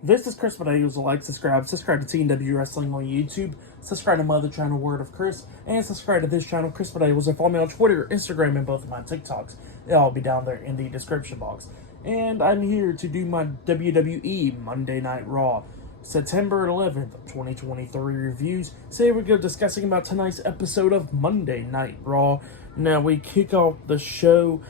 This is Chris Medeiros. Like, subscribe to TNW Wrestling on YouTube, subscribe to my other channel, Word of Chris, and subscribe to this channel, Chris Medeiros, and follow me on Twitter, Instagram, and both of my TikToks. They'll all be down there in the description box. And I'm here to do my WWE Monday Night Raw, September 11th, 2023 reviews. Today we're going to be discussing about tonight's episode of Monday Night Raw. Now we kick off the show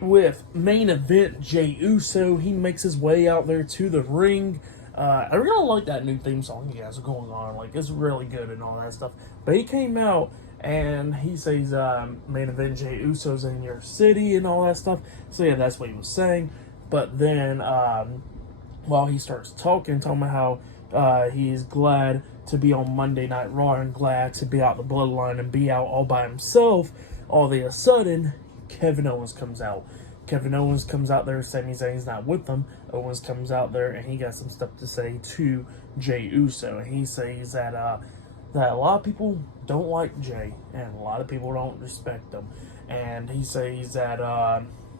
with main event Jey Uso. He makes his way out there to the ring. I really like that new theme song he has going on. Like, it's really good and all that stuff. But he came out and he says, main event Jey Uso's in your city and all that stuff. So yeah, that's what he was saying. But then, while he starts talking about how he's glad to be on Monday Night Raw and glad to be out the bloodline and be out all by himself, all of a sudden, Kevin Owens comes out. Kevin Owens comes out there. Sami Zayn's not with them. Owens comes out there and he got some stuff to say to Jey Uso. And he says that that a lot of people don't like Jey and a lot of people don't respect him. And he says that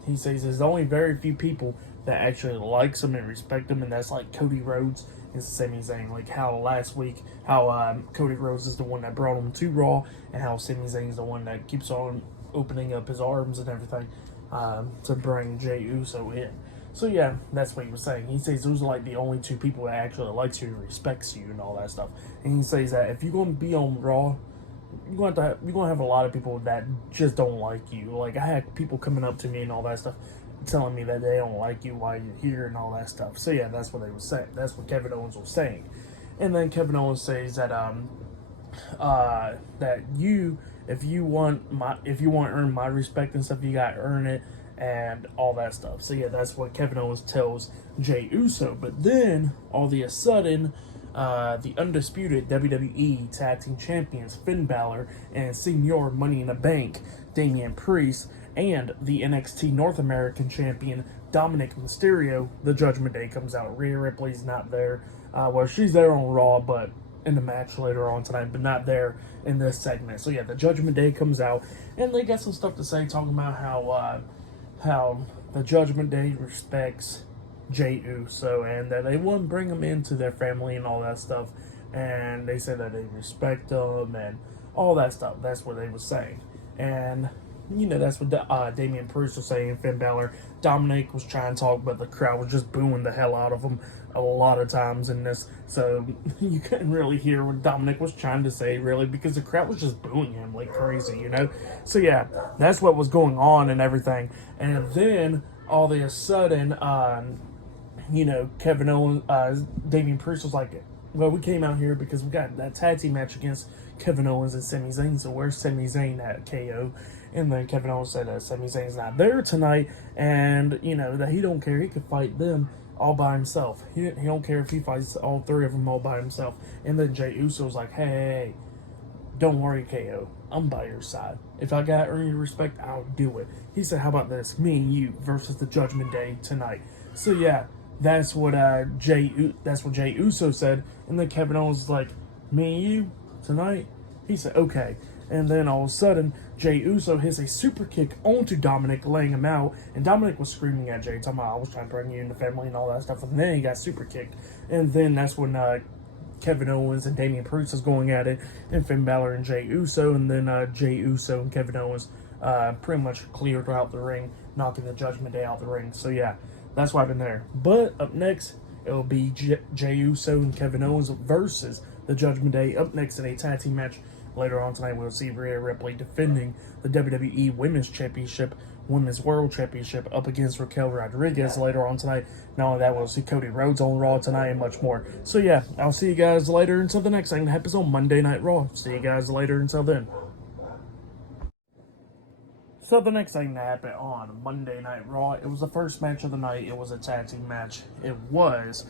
there's only very few people that actually likes him and respect him, and that's like Cody Rhodes and Sami Zayn. Like how last week, how Cody Rhodes is the one that brought him to Raw, and how Sami Zayn is the one that keeps on opening up his arms and everything to bring Jey Uso in. So yeah, that's what he was saying. He says those are like the only two people that actually likes you and respects you and all that stuff. And he says that if you're going to be on Raw, you're going to have a lot of people that just don't like you. Like, I had people coming up to me and all that stuff telling me that they don't like you while you're here and all that stuff. So yeah, that's what they were saying. That's what Kevin Owens was saying. And then Kevin Owens says that that if you want to earn my respect and stuff, you gotta earn it and all that stuff. So yeah, that's what Kevin Owens tells Jey Uso. But then all of a sudden, the undisputed WWE Tag Team Champions Finn Balor and Senior Money in the Bank Damian Priest and the NXT North American Champion Dominic Mysterio, the Judgment Day comes out. Rhea Ripley's not there. Well, she's there on Raw, but in the match later on tonight, but not there in this segment. So yeah, the Judgment Day comes out, and they got some stuff to say, talking about how the Judgment Day respects Jey Uso and that they wouldn't bring him into their family and all that stuff. And they said that they respect him and all that stuff. That's what they were saying. And you know, that's what Damian Priest was saying. Finn Balor, Dominic was trying to talk, but the crowd was just booing the hell out of him a lot of times in this. So you couldn't really hear what Dominic was trying to say, really, because the crowd was just booing him like crazy, you know? So yeah, that's what was going on and everything. And then all of a sudden, you know, Kevin Owens, Damian Priest was like, well, we came out here because we got that tag team match against Kevin Owens and Sami Zayn, so where's Sami Zayn at KO? And then Kevin Owens said that Sami Zayn's not there tonight, and, you know, that he don't care. He could fight them all by himself. He don't care if he fights all three of them all by himself. And then Jey Uso was like, hey, don't worry, KO. I'm by your side. If I got to earn your respect, I'll do it. He said, how about this? Me and you versus the Judgment Day tonight. So, yeah, that's what Jey Uso said. And then Kevin Owens was like, me and you tonight? He said, okay. And then all of a sudden, Jey Uso hits a super kick onto Dominic, laying him out. And Dominic was screaming at Jey, talking about, I was trying to bring you in the family and all that stuff. And then he got super kicked. And then that's when Kevin Owens and Damian Priest was going at it. And Finn Balor and Jey Uso. And then Jey Uso and Kevin Owens pretty much cleared out the ring, knocking the Judgment Day out the ring. So yeah, that's what happened there. But up next, it'll be Jey Uso and Kevin Owens versus the Judgment Day. Up next in a tag team match later on tonight, we'll see Rhea Ripley defending the WWE Women's Championship, Women's World Championship up against Raquel Rodriguez later on tonight. Not only that, we'll see Cody Rhodes on Raw tonight and much more. So yeah, I'll see you guys later until the next thing that happens on Monday Night Raw. See you guys later until then. So the next thing that happened on Monday Night Raw, it was the first match of the night. It was a tag team match. It was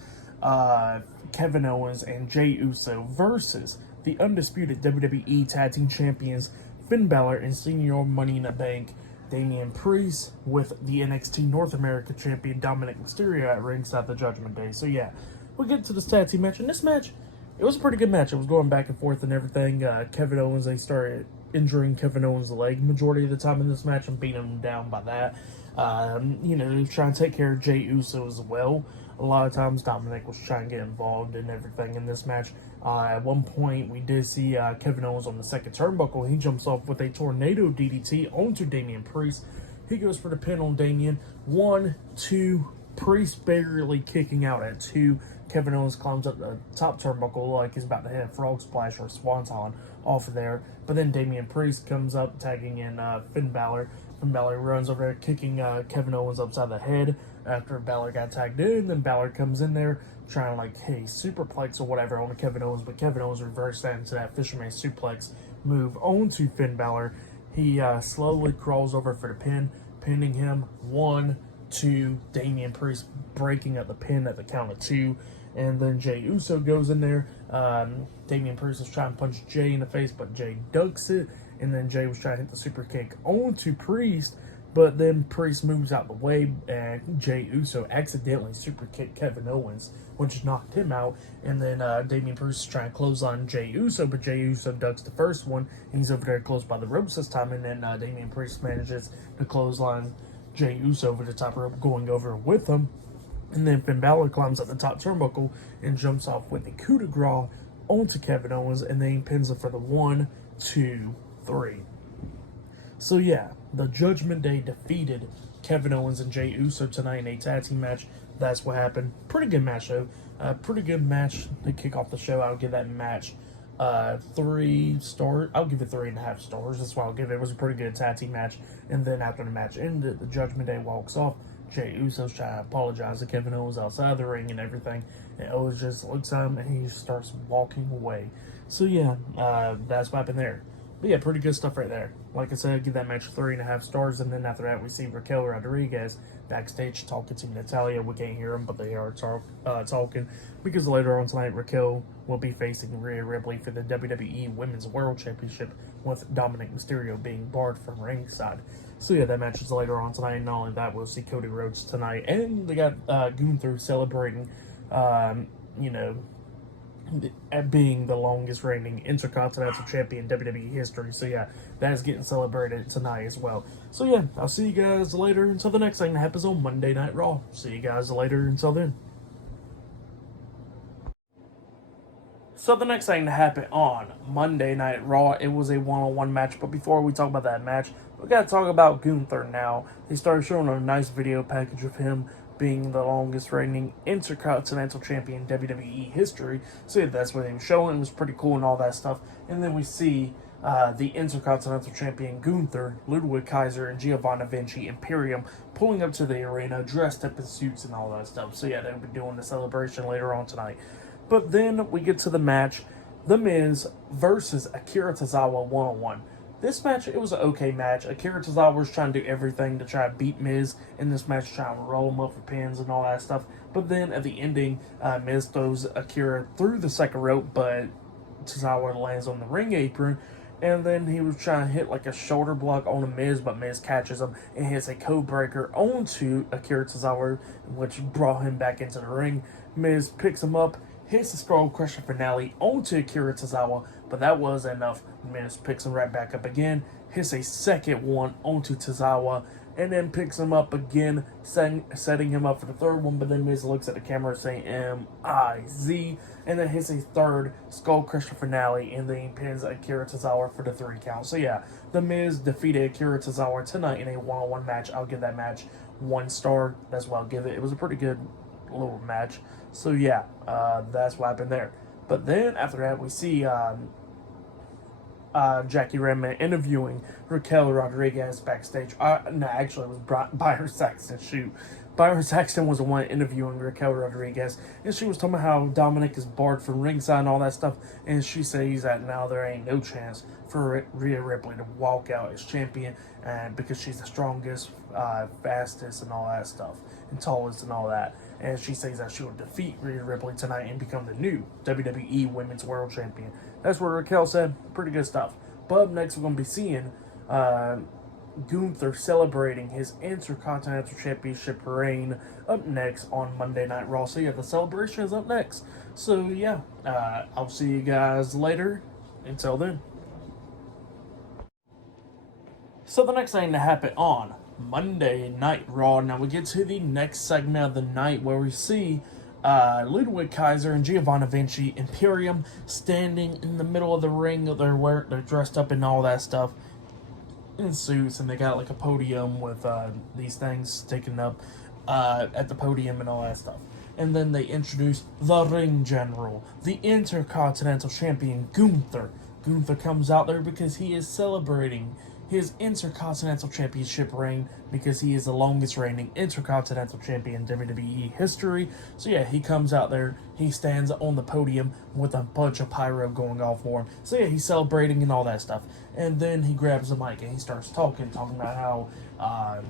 Kevin Owens and Jey Uso versus the undisputed WWE Tag Team Champions Finn Balor and Senior Money in the Bank Damian Priest with the NXT North America Champion Dominic Mysterio at ringside the Judgment Day. So yeah, we'll get to this tag team match. And this match, it was a pretty good match. It was going back and forth and everything. Kevin Owens, they started injuring Kevin Owens' leg majority of the time in this match and beating him down by that. You know, trying to take care of Jey Uso as well. a lot of times Dominic was trying to get involved in everything in this match. At one point, we did see Kevin Owens on the second turnbuckle. He jumps off with a tornado DDT onto Damian Priest. He goes for the pin on Damian. 1, 2, Priest barely kicking out at 2. Kevin Owens climbs up the top turnbuckle like he's about to hit a frog splash or a swanton off of there. But then Damian Priest comes up, tagging in Finn Balor. Finn Balor runs over there, kicking Kevin Owens upside the head after Balor got tagged in. Then Balor comes in there, trying to, like, hey, superplex or whatever on Kevin Owens. But Kevin Owens reversed that into that fisherman suplex move onto Finn Balor. He slowly crawls over for the pin, pinning him. 1, 2, Damian Priest breaking up the pin at the count of 2. And then Jey Uso goes in there. Damian Priest was trying to punch Jey in the face, but Jey ducks it. And then Jey was trying to hit the super kick onto Priest, but then Priest moves out the way, and Jey Uso accidentally super kicked Kevin Owens, which knocked him out. And then Damian Priest is trying to close-line Jey Uso, but Jey Uso ducks the first one, and he's over there close by the ropes this time. And then Damian Priest manages to clothesline Jey Uso over the top rope, going over with him. And then Finn Balor climbs up the top turnbuckle and jumps off with a coup de grace onto Kevin Owens, and then he pins him for the 1, 2, 3. So yeah, the Judgment Day defeated Kevin Owens and Jey Uso tonight in a tag team match. That's what happened. Pretty good match though. Pretty good match to kick off the show. I'll give that match 3 stars. I'll give it 3.5 stars. That's what I'll give it. It was a pretty good tag team match. And then after the match ended, the Judgment Day walks off. Jey Uso's trying to apologize to Kevin Owens outside the ring and everything. And Owens just looks at him and he just starts walking away. So yeah, that's what happened there. But yeah, pretty good stuff right there. Like I said, I'd give that match 3.5 stars. And then after that, we see Raquel Rodriguez backstage talking to Natalya. We can't hear them, but they are talking. Because later on tonight, Raquel will be facing Rhea Ripley for the WWE Women's World Championship, with Dominic Mysterio being barred from ringside. So yeah, that match is later on tonight. And not only that, we'll see Cody Rhodes tonight. And they got Gunther celebrating, at being the longest reigning Intercontinental Champion in WWE history. So yeah, that is getting celebrated tonight as well. So yeah, I'll see you guys later until the next thing that happens on Monday Night Raw. See you guys later until then. So the next thing to happen on Monday Night Raw, it was a one-on-one match. But before we talk about that match, we got to talk about Gunther now. They started showing a nice video package of him being the longest reigning Intercontinental Champion in WWE history. So yeah, that's what they were showing. It was pretty cool and all that stuff. And then we see the Intercontinental Champion Gunther, Ludwig Kaiser, and Giovanna Vinci Imperium pulling up to the arena, dressed up in suits and all that stuff. So yeah, they'll be doing the celebration later on tonight. But then we get to the match, The Miz versus Akira Tozawa one-on-one. This match, it was an okay match. Akira Tozawa was trying to do everything to try to beat Miz in this match, trying to roll him up for pins and all that stuff. But then at the ending, Miz throws Akira through the second rope, but Tozawa lands on the ring apron. And then he was trying to hit like a shoulder block on a Miz, but Miz catches him and hits a code breaker onto Akira Tozawa, which brought him back into the ring. Miz picks him up, hits the Skull Crusher finale onto Akira Tozawa, but that was enough. Miz picks him right back up again, hits a second one onto Tozawa, and then picks him up again, setting him up for the third one. But then Miz looks at the camera saying M-I-Z, and then hits a third Skull Crusher finale, and then he pins Akira Tozawa for the 3 count. So yeah, The Miz defeated Akira Tozawa tonight in a one-on-one match. I'll give that match 1 star. That's what I'll give it. It was a pretty good little match. So yeah, that's what happened there. But then after that, we see Jackie Redman interviewing Raquel Rodriguez backstage. No, actually, it was Byron Saxton. Shoot. Byron Saxton was the one interviewing Raquel Rodriguez, and she was talking about how Dominic is barred from ringside and all that stuff, and she says that now there ain't no chance for Rhea Ripley to walk out as champion, and because she's the strongest, fastest, and all that stuff, and tallest and all that. And she says that she will defeat Rhea Ripley tonight and become the new WWE Women's World Champion. That's what Raquel said. Pretty good stuff. But up next, we're going to be seeing Gunther celebrating his Intercontinental Championship reign up next on Monday Night Raw. So yeah, the celebration is up next. So yeah, I'll see you guys later. Until then. So the next thing to happen on Monday Night Raw. Now we get to the next segment of the night where we see Ludwig Kaiser and Giovanni Vinci Imperium standing in the middle of the ring. They're dressed up in all that stuff in suits, and they got like a podium with these things sticking up at the podium and all that stuff. And then they introduce the Ring General, the Intercontinental Champion Gunther. Gunther comes out there because he is celebrating his Intercontinental Championship reign, because he is the longest reigning Intercontinental Champion in WWE history. So yeah, he comes out there, he stands on the podium with a bunch of pyro going off for him. So yeah, he's celebrating and all that stuff. And then he grabs the mic and he starts talking about how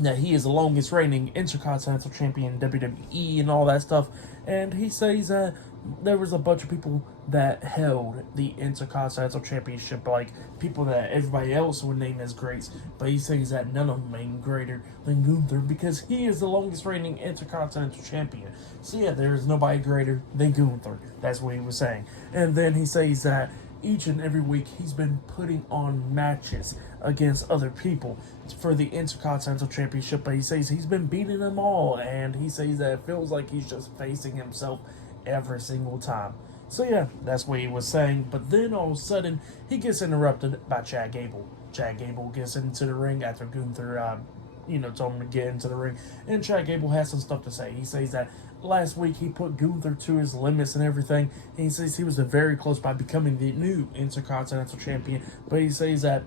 that he is the longest reigning Intercontinental Champion in WWE and all that stuff. And he says that there was a bunch of people that held the Intercontinental Championship, like people that everybody else would name as greats, but he says that none of them ain't greater than Gunther because he is the longest reigning Intercontinental Champion. So yeah, there is nobody greater than Gunther. That's what he was saying. And then he says that each and every week he's been putting on matches against other people for the Intercontinental Championship, but he says he's been beating them all, and he says that it feels like he's just facing himself every single time. So yeah, that's what he was saying. But then all of a sudden, he gets interrupted by Chad Gable. Chad Gable gets into the ring after Gunther, told him to get into the ring. And Chad Gable has some stuff to say. He says that last week he put Gunther to his limits and everything. And he says he was very close by becoming the new Intercontinental Champion. But he says that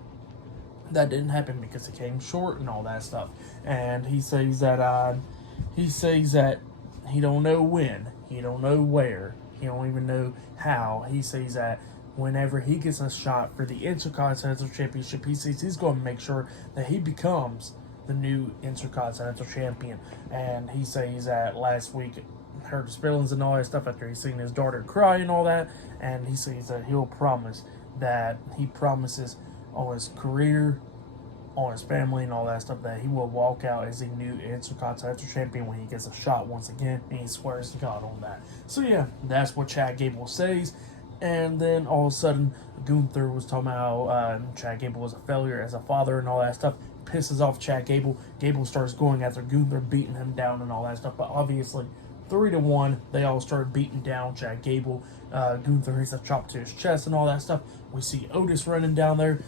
didn't happen because he came short and all that stuff. And he says that he don't know when, he don't know where, he don't even know how. He says that whenever he gets a shot for the Intercontinental Championship, he says he's going to make sure that he becomes the new Intercontinental Champion. And he says that last week hurt his feelings and all that stuff after he's seen his daughter cry and all that. And he says that he promises on his career, on his family and all that stuff, that he will walk out as a new Intercontinental Champion when he gets a shot once again, and he swears to God on that. So yeah, that's what Chad Gable says. And then all of a sudden, Gunther was talking about how Chad Gable was a failure as a father and all that stuff. Pisses off Chad Gable. Gable starts going after Gunther, beating him down and all that stuff. But obviously, 3-1, they all started beating down Chad Gable. Gunther hits a chop to his chest and all that stuff. We see Otis running down there.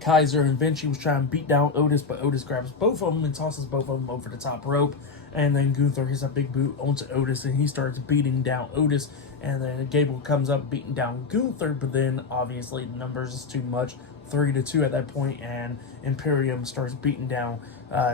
Kaiser and Vinci was trying to beat down Otis, but Otis grabs both of them and tosses both of them over the top rope. And then Gunther hits a big boot onto Otis, and he starts beating down Otis. And then Gable comes up beating down Gunther, but then obviously the numbers is too much, 3-2 at that point, and Imperium starts beating down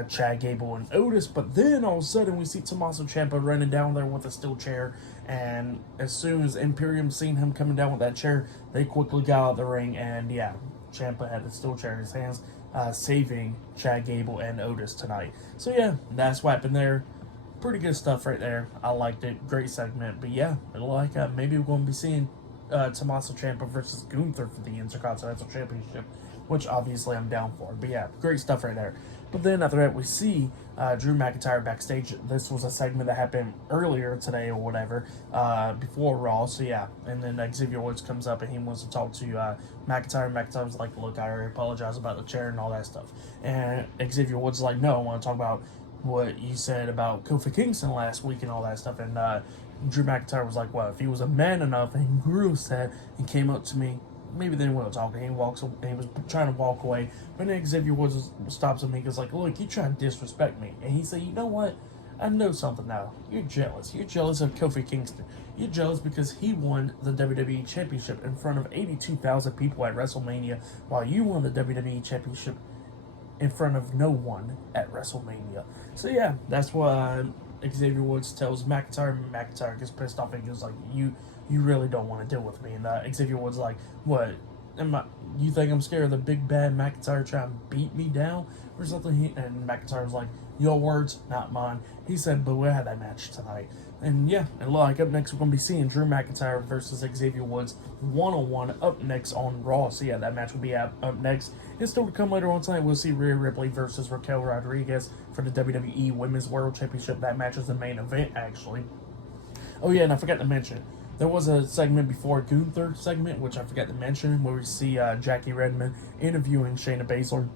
Chad Gable and Otis. But then all of a sudden we see Tommaso Ciampa running down there with a steel chair, and as soon as Imperium seen him coming down with that chair, they quickly got out of the ring, and yeah, Ciampa had the steel chair in his hands, saving Chad Gable and Otis tonight. So yeah, that's what happened there. Pretty good stuff right there. I liked it. Great segment. But yeah, like maybe we're going to be seeing Tommaso Ciampa versus Gunther for the Intercontinental Championship, which obviously I'm down for. But yeah, great stuff right there. But then after that, we see Drew McIntyre backstage. This was a segment that happened earlier today or whatever, before Raw. So yeah, and then Xavier Woods comes up and he wants to talk to McIntyre. McIntyre was like, look, I already apologize about the chair and all that stuff. And Xavier Woods is like, no, I want to talk about what you said about Kofi Kingston last week and all that stuff. And Drew McIntyre was like, well, if he was a man enough and he grew sad and came up to me, maybe then we'll talk. And he was trying to walk away, but then Xavier Woods stops him and he goes like, look, you trying to disrespect me. And he said, you know what? I know something now. You're jealous. You're jealous of Kofi Kingston. You're jealous because he won the WWE Championship in front of 82,000 people at WrestleMania, while you won the WWE Championship in front of no one at WrestleMania. So yeah, that's what Xavier Woods tells McIntyre. McIntyre gets pissed off and goes like, you really don't want to deal with me. And Xavier Woods like, what? You think I'm scared of the big bad McIntyre trying to beat me down or something? And McIntyre was like, your words, not mine. He said, but we'll have that match tonight. And yeah, and like up next, we're going to be seeing Drew McIntyre versus Xavier Woods one-on-one up next on Raw. So yeah, that match will be up next. And still to come later on tonight, we'll see Rhea Ripley versus Raquel Rodriguez for the WWE Women's World Championship. That match is the main event, actually. Oh yeah, and I forgot to mention, there was a segment before Gunther segment, which I forgot to mention, where we see Jackie Redmond interviewing Shayna Baszler.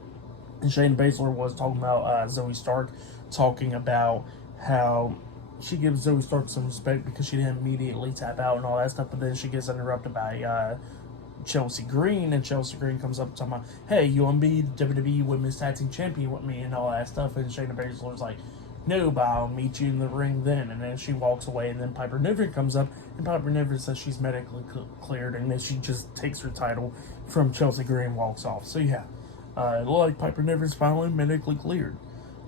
And Shayna Baszler was talking about Zoe Stark, talking about how she gives Zoe Stark some respect because she didn't immediately tap out and all that stuff, but then she gets interrupted by Chelsea Green, and Chelsea Green comes up talking about, hey, you want to be the WWE Women's Tag Team Champion with me and all that stuff, and Shayna Baszler's like, no, but I'll meet you in the ring then. And then she walks away, and then Piper Niven comes up, and Piper Niven says she's medically cleared, and then she just takes her title from Chelsea Green and walks off. So yeah, it looked like Piper Niven's finally medically cleared.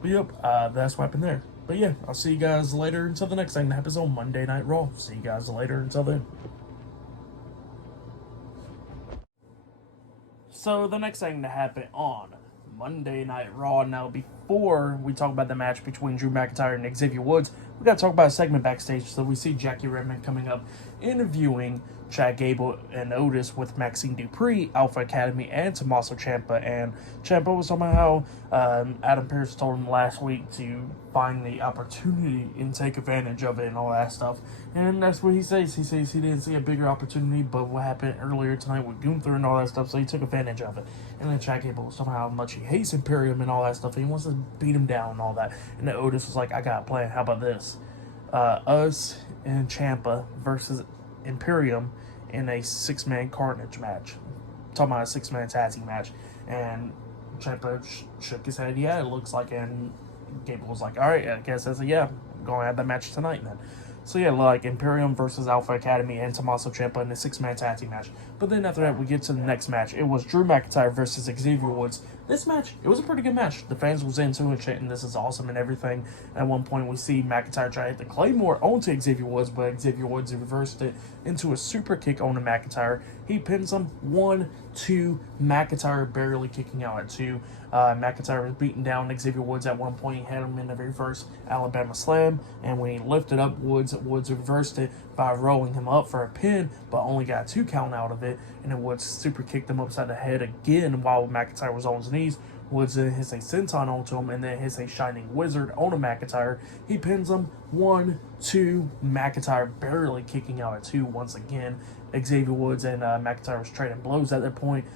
But yep, that's what happened there. But yeah, I'll see you guys later until the next thing that happens on Monday Night Raw. See you guys later until then. So the next thing to happen on Monday Night Raw. Now, before we talk about the match between Drew McIntyre and Xavier Woods, we got to talk about a segment backstage. So we see Jackie Redmond coming up, interviewing Chad Gable and Otis with Maxine Dupree, Alpha Academy, and Tommaso Ciampa. And Ciampa was talking about how Adam Pearce told him last week to find the opportunity and take advantage of it and all that stuff. And that's what he says. He says he didn't see a bigger opportunity, but what happened earlier tonight with Gunther and all that stuff, so he took advantage of it. And then Chad Gable was talking about how much he hates Imperium and all that stuff. And he wants to beat him down and all that. And then Otis was like, I got a plan. How about this? Us and Ciampa versus Imperium in a 6-man Carnage match. Talking about a 6-man tag team match. And Ciampa shook his head, yeah, it looks like, and Gable was like, alright, I guess that's a yeah, I'm going to have that match tonight then. So yeah, like Imperium versus Alpha Academy and Tommaso Ciampa in a 6-man tag team match. But then after that, we get to the next match. It was Drew McIntyre versus Xavier Woods. This match, it was a pretty good match. The fans was into it, and this is awesome and everything. At one point, we see McIntyre try to hit the Claymore onto Xavier Woods, but Xavier Woods reversed it into a super kick onto McIntyre. He pins him 1, 2, McIntyre barely kicking out at 2. McIntyre was beating down Xavier Woods at one point. He had him in the reverse Alabama Slam, and when he lifted up Woods reversed it by rolling him up for a pin, but only got a 2 count out of it, and then Woods super kicked him upside the head again while McIntyre was on his knees. Woods then hits a senton onto him, and then hits a Shining Wizard onto McIntyre. He pins him 1, 2, McIntyre barely kicking out at 2 once again. Xavier Woods and McIntyre was trading blows at that point.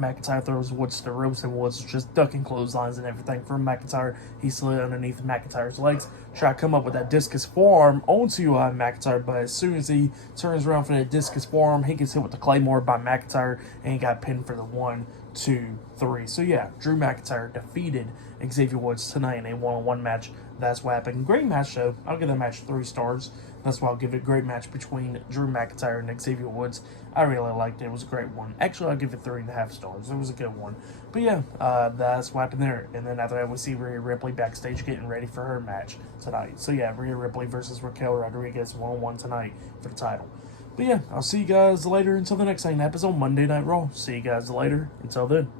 McIntyre throws Woods to the ropes, and Woods just ducking clotheslines and everything from McIntyre. He slid underneath McIntyre's legs, tried to come up with that discus forearm onto McIntyre, but as soon as he turns around for that discus forearm, he gets hit with the Claymore by McIntyre, and he got pinned for the 1, 2, 3. So yeah, Drew McIntyre defeated Xavier Woods tonight in a 1-on-1 match. That's what happened. Great match though. I'll give that match 3 stars. That's why I'll give it a great match between Drew McIntyre and Xavier Woods. I really liked it. It was a great one. Actually, I'll give it 3.5 stars. It was a good one. But yeah, that's what happened there. And then after that, we see Rhea Ripley backstage getting ready for her match tonight. So yeah, Rhea Ripley versus Raquel Rodriguez 1-on-1 tonight for the title. But yeah, I'll see you guys later until the next thing that happens on Monday Night Raw. See you guys later. Until then.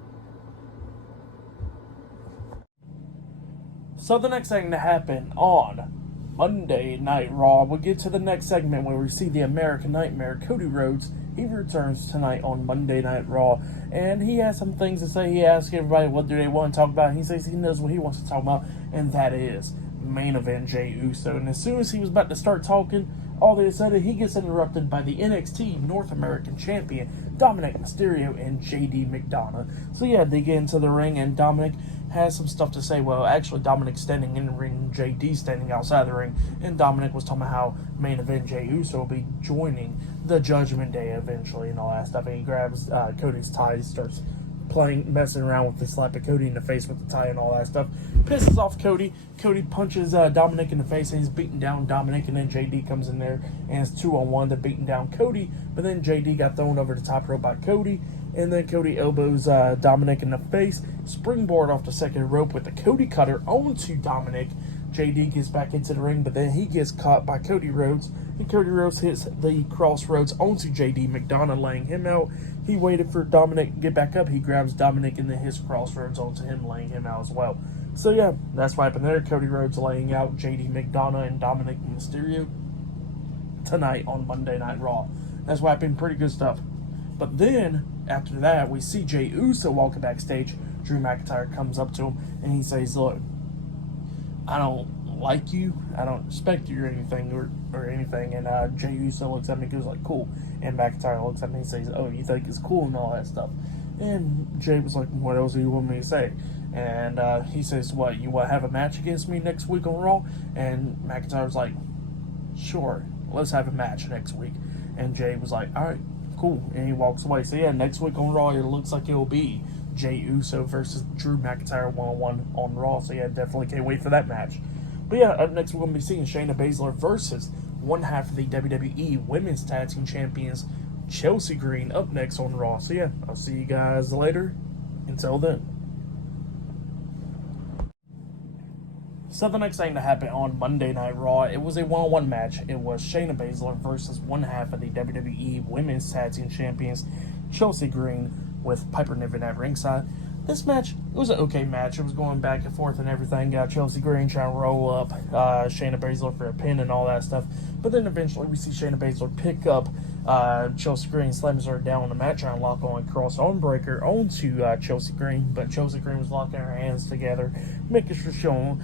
So the next thing to happen on Monday Night Raw, we'll get to the next segment where we see the American Nightmare, Cody Rhodes. He returns tonight on Monday Night Raw, and he has some things to say. He asks everybody what do they want to talk about, and he says he knows what he wants to talk about, and that is main event Jey Uso. And as soon as he was about to start talking, all of a sudden he gets interrupted by the NXT North American Champion, Dominic Mysterio, and JD McDonough. So yeah, they get into the ring, and Dominic has some stuff to say. Well, actually, Dominic's standing in the ring, JD standing outside the ring, and Dominic was talking about how main event Jey Uso will be joining the Judgment Day eventually and all that stuff. And he grabs Cody's tie, starts messing around with the slapping Cody in the face with the tie and all that stuff. Pisses off Cody. Cody punches Dominic in the face, and he's beating down Dominic, and then JD comes in there, and it's 2-on-1. They're beating down Cody, but then JD got thrown over the top rope by Cody, and then Cody elbows Dominic in the face, springboard off the second rope with the Cody cutter onto Dominic. JD gets back into the ring, but then he gets caught by Cody Rhodes, and Cody Rhodes hits the crossroads onto JD McDonough, laying him out. He waited for Dominic to get back up. He grabs Dominic and then his crossroads onto him, laying him out as well. So yeah, that's what happened there. Cody Rhodes laying out JD McDonough and Dominic Mysterio tonight on Monday Night Raw. That's what happened. Pretty good stuff. But then, after that, we see Jey Uso walking backstage. Drew McIntyre comes up to him, and he says, look, I don't like you, I don't respect you or anything, or anything. And Jey Uso looks at me and goes like, cool. And McIntyre looks at me and says, oh, you think it's cool and all that stuff. And Jey was like, what else do you want me to say? And he says, what, you want to have a match against me next week on Raw? And McIntyre was like, sure, let's have a match next week. And Jey was like, all right, cool. And he walks away. So yeah, next week on Raw, it looks like it'll be Jey Uso versus Drew McIntyre one-on-one on Raw. So yeah, definitely can't wait for that match. But yeah, up next we're going to be seeing Shayna Baszler versus one half of the WWE Women's Tag Team Champions, Chelsea Green, up next on Raw. So yeah, I'll see you guys later. Until then. So the next thing that happened on Monday Night Raw, it was a one-on-one match. It was Shayna Baszler versus one half of the WWE Women's Tag Team Champions, Chelsea Green, with Piper Niven at ringside. This match, it was an okay match. It was going back and forth and everything. Got Chelsea Green trying to roll up Shayna Baszler for a pin and all that stuff. But then eventually we see Shayna Baszler pick up Chelsea Green, slams her down on the mat, trying to lock on cross arm breaker onto Chelsea Green. But Chelsea Green was locking her hands together, making sure she don't,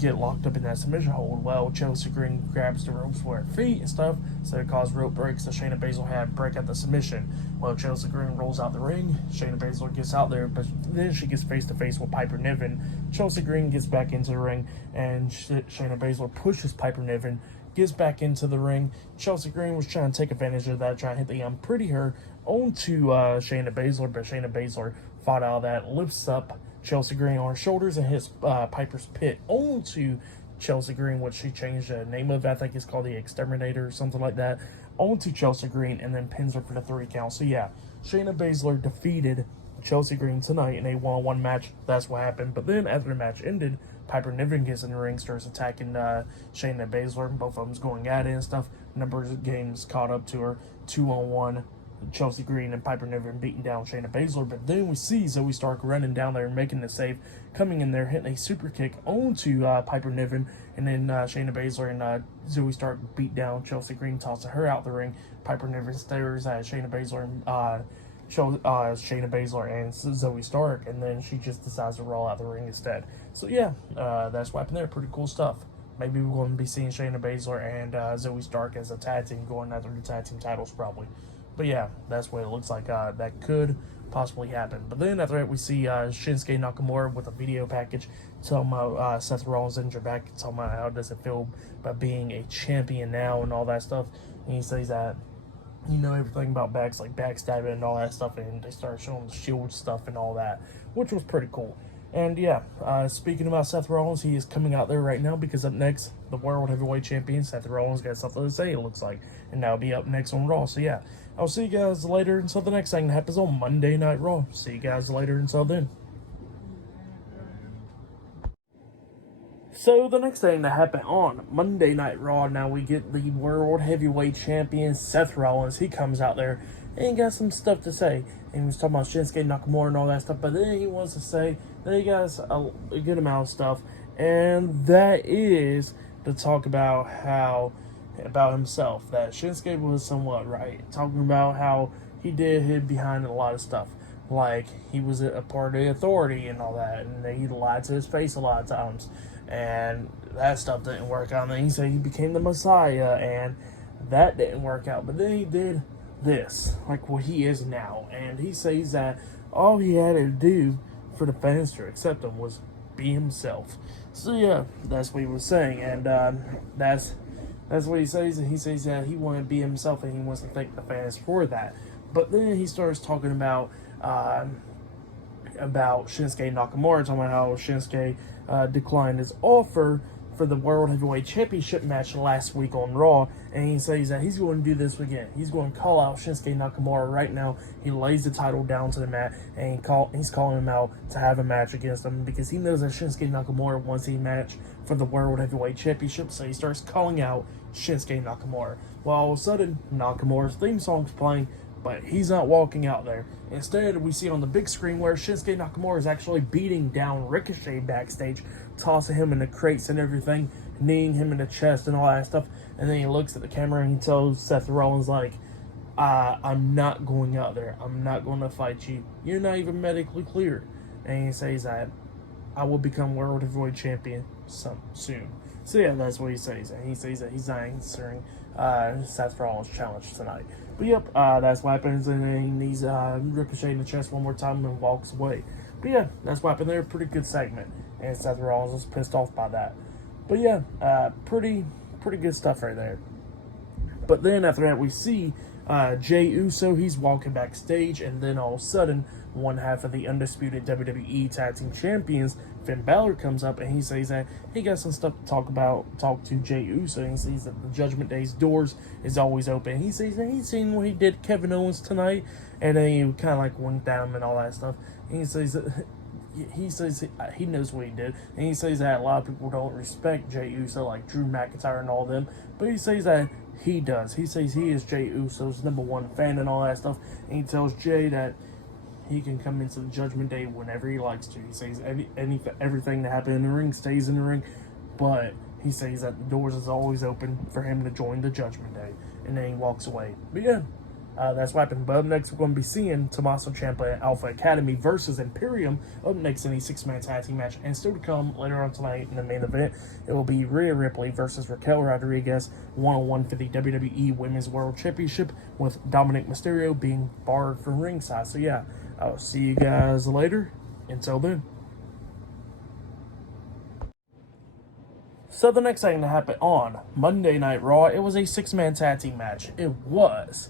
get locked up in that submission hold. Well, Chelsea Green grabs the ropes with her feet and stuff, so it caused rope breaks that Shayna Baszler had to break out the submission. Well, Chelsea Green rolls out the ring. Shayna Baszler gets out there, but then she gets face to face with Piper Niven. Chelsea Green gets back into the ring, and Shayna Baszler pushes Piper Niven, gets back into the ring. Chelsea Green was trying to take advantage of that, trying to hit the Pretty Her onto Shayna Baszler, but Shayna Baszler fought out of that, lifts up Chelsea Green on her shoulders and hits Piper's Pit onto Chelsea Green, which she changed the name of. I think it's called the Exterminator or something like that, onto Chelsea Green, and then pins her for the 3 count. So yeah, Shayna Baszler defeated Chelsea Green tonight in a one-on-one match. That's what happened. But then after the match ended, Piper Niven gets in the ring, starts attacking Shayna Baszler. Both of them's going at it and stuff. Numbers of games caught up to her. 2-on-1. Chelsea Green and Piper Niven beating down Shayna Baszler. But then we see Zoe Stark running down there and making the save, coming in there, hitting a super kick onto Piper Niven. And then Shayna Baszler and Zoe Stark beat down Chelsea Green, tossing her out the ring. Piper Niven stares at Shayna Baszler and Shayna Baszler and Zoe Stark, and then she just decides to roll out the ring instead. So yeah, that's what happened there. Pretty cool stuff. Maybe we're going to be seeing Shayna Baszler and Zoe Stark as a tag team going after the tag team titles probably. But yeah, that's what it looks like. That could possibly happen. But then after that, we see Shinsuke Nakamura with a video package talking about Seth Rollins injured back, talking about how does it feel about being a champion now and all that stuff. And he says that everything about backstabbing and all that stuff, and they start showing the Shield stuff and all that, which was pretty cool. And yeah, speaking about Seth Rollins, he is coming out there right now because up next, the World Heavyweight Champion, Seth Rollins, got something to say, it looks like, and that'll be up next on Raw. So yeah, I'll see you guys later until the next thing that happens on Monday Night Raw. See you guys later until then. So the next thing that happened on Monday Night Raw, now we get the World Heavyweight Champion Seth Rollins. He comes out there and he got some stuff to say. And he was talking about Shinsuke Nakamura and all that stuff, but then he wants to say that he got a good amount of stuff, and that is to talk about about himself, that Shinsuke was somewhat right, talking about how he did hid behind a lot of stuff. Like, he was a part of the Authority and all that, and he lied to his face a lot of times. And that stuff didn't work out. And then he said he became the Messiah, and that didn't work out. But then he did this, like what he is now. And he says that all he had to do for the fans to accept him was be himself. So yeah, that's what he was saying. And that's what he says. And he says that he wanted to be himself, and he wants to thank the fans for that. But then he starts talking about Shinsuke Nakamura, talking about how Shinsuke declined his offer for the World Heavyweight Championship match last week on Raw, and he says that he's going to do this again. He's going to call out Shinsuke Nakamura right now. He lays the title down to the mat, and he's calling him out to have a match against him because he knows that Shinsuke Nakamura wants a match for the World Heavyweight Championship, so he starts calling out Shinsuke Nakamura. Well, all of a sudden, Nakamura's theme song's playing, but he's not walking out there. Instead, we see on the big screen where Shinsuke Nakamura is actually beating down Ricochet backstage, tossing him in the crates and everything, kneeing him in the chest and all that stuff. And then he looks at the camera and he tells Seth Rollins, like, I'm not going out there. I'm not going to fight you. You're not even medically cleared. And he says that I will become World Heavyweight Champion soon. So yeah, that's what he says. And he says that he's not answering Seth Rollins' challenge tonight. But But yep, that's what happens, and then he's ricocheting the chest one more time and walks away. But yeah, that's what happened there. Pretty good segment, and Seth Rollins was pissed off by that. But yeah, pretty good stuff right there. But then after that, we see Jey Uso. He's walking backstage, and then all of a sudden, one half of the undisputed WWE Tag Team Champions, Finn Balor, comes up, and he says that he got some stuff to talk to Jey Uso. And he says that the Judgment Day's doors is always open. He says that he's seen what he did Kevin Owens tonight, and then he kind of like went down and all that stuff. And he says that he knows what he did, and he says that a lot of people don't respect Jey Uso, like Drew McIntyre and all them, but he says that he does. He says he is Jey Uso's #1 fan and all that stuff, and he tells Jey that he can come into the Judgment Day whenever he likes to. He says everything that happened in the ring stays in the ring, but he says that the doors is always open for him to join the Judgment Day, and then he walks away. But yeah, that's what happened. But up next, we're going to be seeing Tommaso Ciampa and Alpha Academy versus Imperium up next in a 6-man tag team match. And still to come later on tonight in the main event, it will be Rhea Ripley versus Raquel Rodriguez 1-on-1 for the WWE Women's World Championship, with Dominic Mysterio being barred from ringside. So yeah, I'll see you guys later. Until then. So the next thing to happen on Monday Night Raw, it was a 6-man tag team match. It was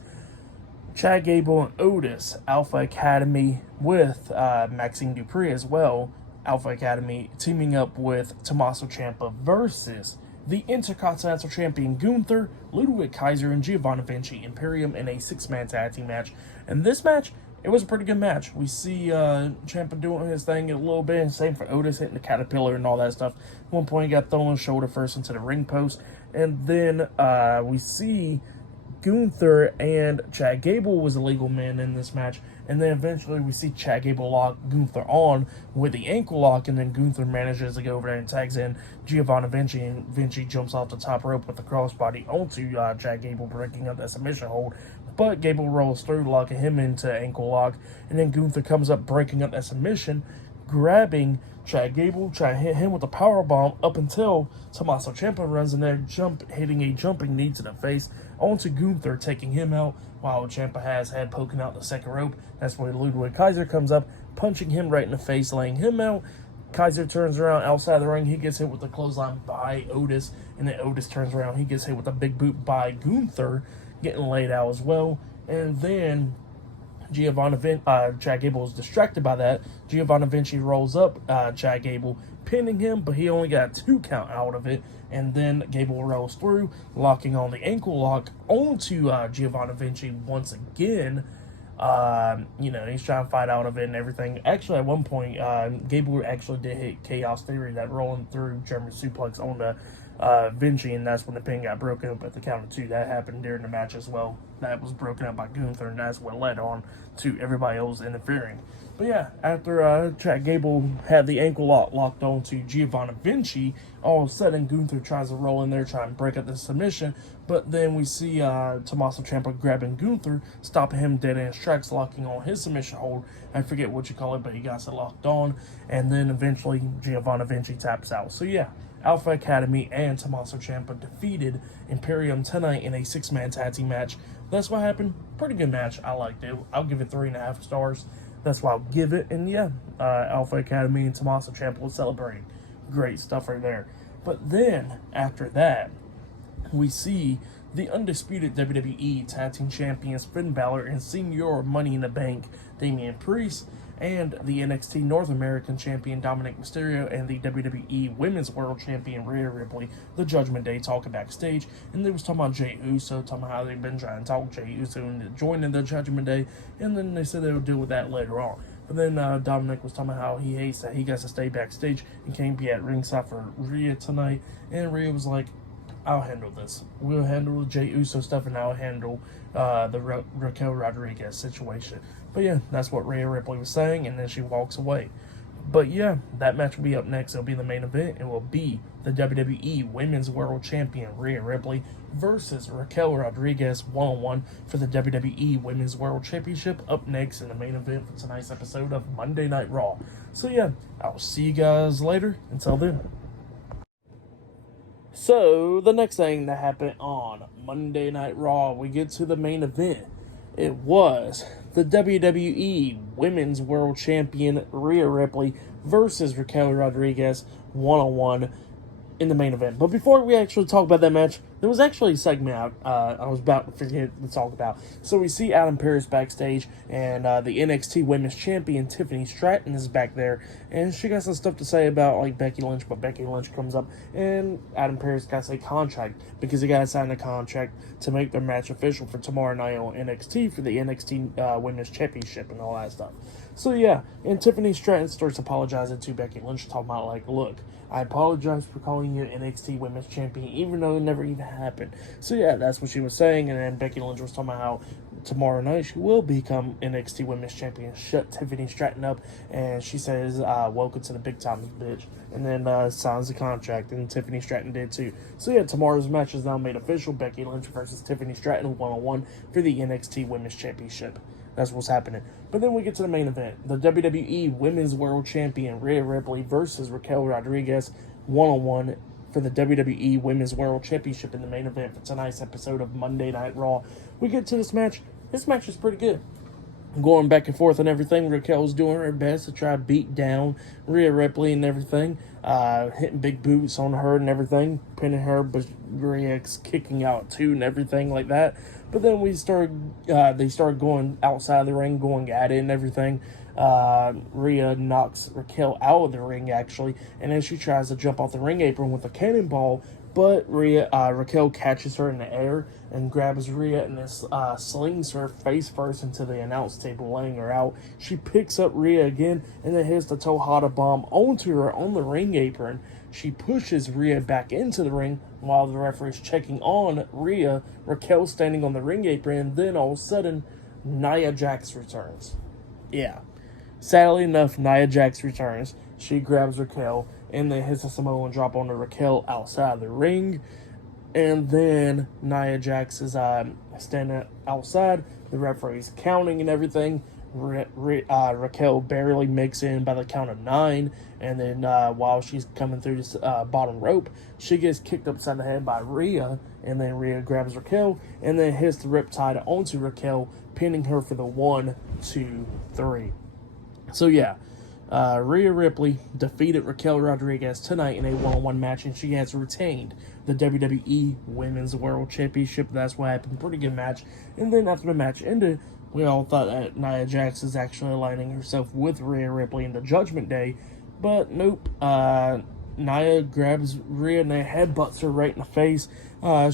Chad Gable and Otis, Alpha Academy, with Maxine Dupree as well, Alpha Academy, teaming up with Tommaso Ciampa versus the Intercontinental Champion Gunther, Ludwig Kaiser, and Giovanni Vinci Imperium in a 6-man tag team match. And this match, it was a pretty good match. We see Ciampa doing his thing a little bit, and same for Otis, hitting the caterpillar and all that stuff. At one point, he got thrown shoulder first into the ring post, and then we see Gunther and Chad Gable was a legal man in this match, and then eventually we see Chad Gable lock Gunther on with the ankle lock, and then Gunther manages to go over there and tags in Giovanni Vinci, and Vinci jumps off the top rope with the crossbody onto Chad Gable, breaking up that submission hold. But Gable rolls through, locking him into ankle lock, and then Gunther comes up, breaking up that submission, grabbing Chad Gable, trying to hit him with a powerbomb up until Tommaso Ciampa runs in there, hitting a jumping knee to the face onto Gunther, taking him out, while Ciampa has head poking out the second rope. That's where Ludwig Kaiser comes up, punching him right in the face, laying him out. Kaiser turns around outside the ring. He gets hit with the clothesline by Otis, and then Otis turns around. He gets hit with a big boot by Gunther, getting laid out as well. And then Chad Gable was distracted by that. Giovanni Vinci rolls up Chad Gable, pinning him, but he only got a 2 count out of it. And then Gable rolls through, locking on the ankle lock onto Giovanni Vinci once again. He's trying to fight out of it and everything. Actually, at one point, Gable actually did hit Chaos Theory, that rolling through German suplex on the Vinci, and that's when the pin got broken up at the count of 2. That happened during the match as well. That was broken up by Gunther, and that's what led on to everybody else interfering. But yeah, after Chad Gable had the ankle lock locked on to Giovanni Vinci, all of a sudden Gunther tries to roll in there, trying to break up the submission, but then we see Tommaso Ciampa grabbing Gunther, stopping him dead in his tracks, locking on his submission hold. I forget what you call it, but he got it locked on, and then eventually Giovanni Vinci taps out. So yeah, Alpha Academy and Tommaso Ciampa defeated Imperium tonight in a 6-man tag team match. That's what happened. Pretty good match. I liked it. I'll give it 3.5 stars. That's why I'll give it. And yeah, Alpha Academy and Tommaso Ciampa was celebrating. Great stuff right there. But then, after that, we see the undisputed WWE Tag Team Champions Finn Balor and Senior Money in the Bank Damian Priest, and the NXT North American Champion Dominic Mysterio and the WWE Women's World Champion Rhea Ripley, the Judgment Day, talking backstage. And they was talking about Jey Uso, talking about how they've been trying to talk Jey Uso into joining the Judgment Day, and then they said they would deal with that later on. But then Dominic was talking about how he hates that he got to stay backstage and can't be at ringside for Rhea tonight. And Rhea was like, I'll handle this. We'll handle the Jey Uso stuff, and I'll handle the Raquel Rodriguez situation. But yeah, that's what Rhea Ripley was saying, and then she walks away. But yeah, that match will be up next. It'll be the main event. It will be the WWE Women's World Champion Rhea Ripley versus Raquel Rodriguez 1-on-1 for the WWE Women's World Championship up next in the main event for tonight's episode of Monday Night Raw. So yeah, I'll see you guys later. Until then. So, the next thing that happened on Monday Night Raw, we get to the main event. It was the WWE Women's World Champion Rhea Ripley versus Raquel Rodriguez one-on-one in the main event. But before we actually talk about that match, there was actually a segment I was about to forget to talk about. So we see Adam Pearce backstage, and the NXT Women's Champion Tiffany Stratton is back there, and she got some stuff to say about like Becky Lynch, but Becky Lynch comes up, and Adam Pearce got to say contract, because he got to sign a contract to make their match official for tomorrow night on NXT for the NXT Women's Championship and all that stuff. So yeah, and Tiffany Stratton starts apologizing to Becky Lynch, talking about like, look, I apologize for calling you NXT Women's Champion, even though it never even happened. So yeah, that's what she was saying, and then Becky Lynch was talking about how tomorrow night she will become NXT Women's Champion. Shut Tiffany Stratton up, and she says, welcome to the big time, bitch. And then signs the contract, and Tiffany Stratton did too. So yeah, tomorrow's match is now made official. Becky Lynch versus Tiffany Stratton one-on-one for the NXT Women's Championship. That's what's happening. But then we get to the main event. The WWE Women's World Champion Rhea Ripley versus Raquel Rodriguez one-on-one for the WWE Women's World Championship in the main event for tonight's episode of Monday Night Raw. We get to this match. This match is pretty good. Going back and forth and everything. Raquel's doing her best to try to beat down Rhea Ripley and everything. Hitting big boots on her and everything. Pinning her, but Rhea's kicking out too and everything like that. But then they started going outside the ring, going at it and everything. Rhea knocks Raquel out of the ring, actually, and then she tries to jump off the ring apron with a cannonball, but Raquel catches her in the air and grabs Rhea and then slings her face first into the announce table, laying her out. She picks up Rhea again and then hits the Tohada bomb onto her on the ring apron. She pushes Rhea back into the ring while the referee is checking on Rhea. Raquel standing on the ring apron, and then all of a sudden, Nia Jax returns. Yeah. Sadly enough, Nia Jax returns. She grabs Raquel and then hits a Samoan drop on Raquel outside the ring. And then Nia Jax is standing outside. The referee's counting and everything. Raquel barely makes in by the count of 9, and then while she's coming through this bottom rope, she gets kicked upside the head by Rhea, and then Rhea grabs Raquel and then hits the riptide onto Raquel, pinning her for the 1, 2, 3. So yeah, Rhea Ripley defeated Raquel Rodriguez tonight in a one-on-one match, and she has retained the WWE Women's World Championship. That's what happened. Pretty good match. And then after the match ended, we all thought that Nia Jax is actually aligning herself with Rhea Ripley in the Judgment Day, but nope. Nia grabs Rhea and then headbutts her right in the face.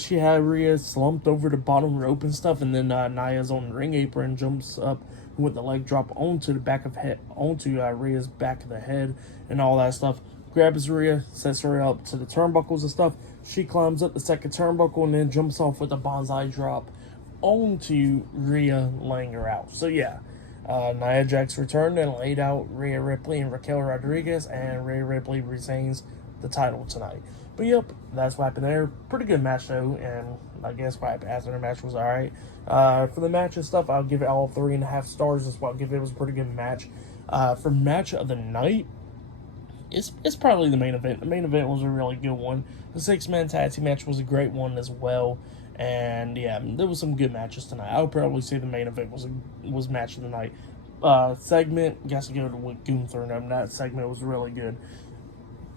She had Rhea slumped over the bottom rope and stuff, and then Nia's on the ring apron, jumps up with the leg drop onto the back of onto Rhea's back of the head and all that stuff. Grabs Rhea, sets her up to the turnbuckles and stuff. She climbs up the second turnbuckle and then jumps off with a bonsai drop onto Rhea, laying her out. So yeah, Nia Jax returned and laid out Rhea Ripley and Raquel Rodriguez, and Rhea Ripley retains the title tonight. But yep, that's what happened there. Pretty good match though, and I guess what happened after the match was alright. For the match and stuff, I'll give it all 3.5 stars. That's what I'll give it. It was a pretty good match. For match of the night, it's probably the main event. The main event was a really good one. The 6-man tag team match was a great one as well. And yeah, there was some good matches tonight. I would probably say the main event was match of the night. Segment, guess I go to what Gunther and them. That segment was really good.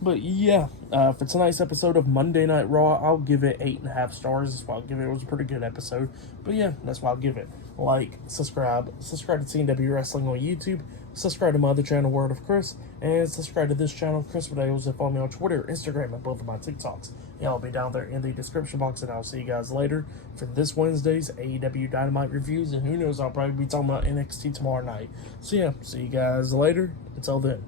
But yeah, for tonight's episode of Monday Night Raw, I'll give it 8.5 stars. That's what I'll give it. It was a pretty good episode. But yeah, that's what I'll give it. Like, subscribe to TNW Wrestling on YouTube. Subscribe to my other channel, World of Chris, and subscribe to this channel, Chris Videos, and follow me on Twitter, Instagram, and both of my TikToks. Yeah, I'll be down there in the description box, and I'll see you guys later for this Wednesday's AEW Dynamite reviews, and who knows, I'll probably be talking about NXT tomorrow night. So yeah, see you guys later. Until then.